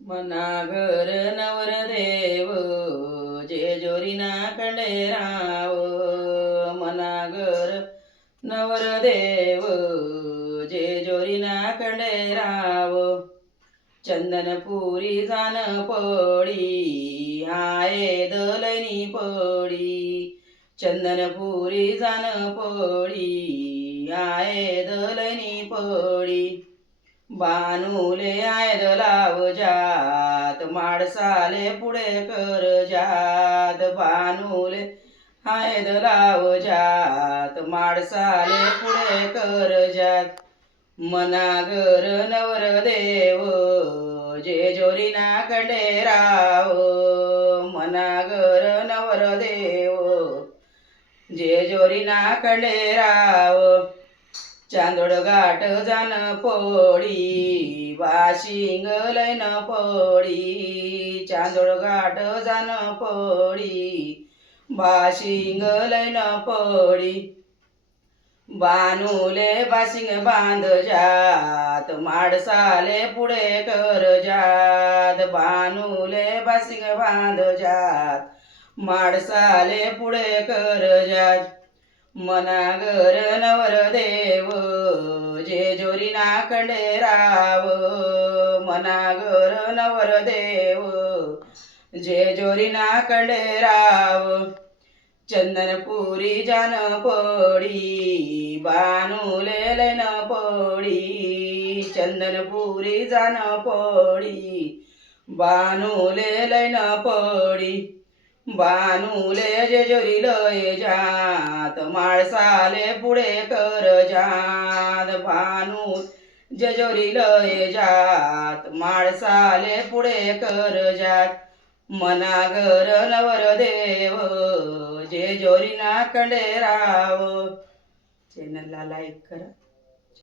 मनागर नवरदेव जेजोरीना खंडेराव मनागर नवरदेव जेजोरीना खंडेराव चंदनपुरी जान पडी हाये दलैनी पडी चंदनपुरी जान पडी हाये दलैनी पडी बानूले आयद लाव जात माडसाले पुढे कर जात बानूले आयद लाव जात माडसाले पुढे कर जात मनागर नवरदेव जेजोरीना खंडेराव मनागर नवरदेव जेजोरीना खंडेराव चांदोड घाट जान पडी वाशिंग लैन पडी चांदोड घाट जान पडी वाशिंग लैन पडी बानूले बाशिंग बांध जात माडसाले पुढे कर जात बानूले बाशिंग बांध जात माडसाले पुढे कर जात मनागर नवरदेव जेजोरीना खंडेराव मनागर नवरदेव जेजोरीना खंडेराव चंदनपुरी जान पडी बानूले लैन पडी चंदनपुरी जान पडी बानूले लैन पडी बानूले जेजोरी लय जात माळसाले पुढे कर जात बानू जेजोरी लय जात माळसाले पुढे कर जात मनागर नवरदेव जेजोरीना खंडेराव चॅनलला लाईक करा.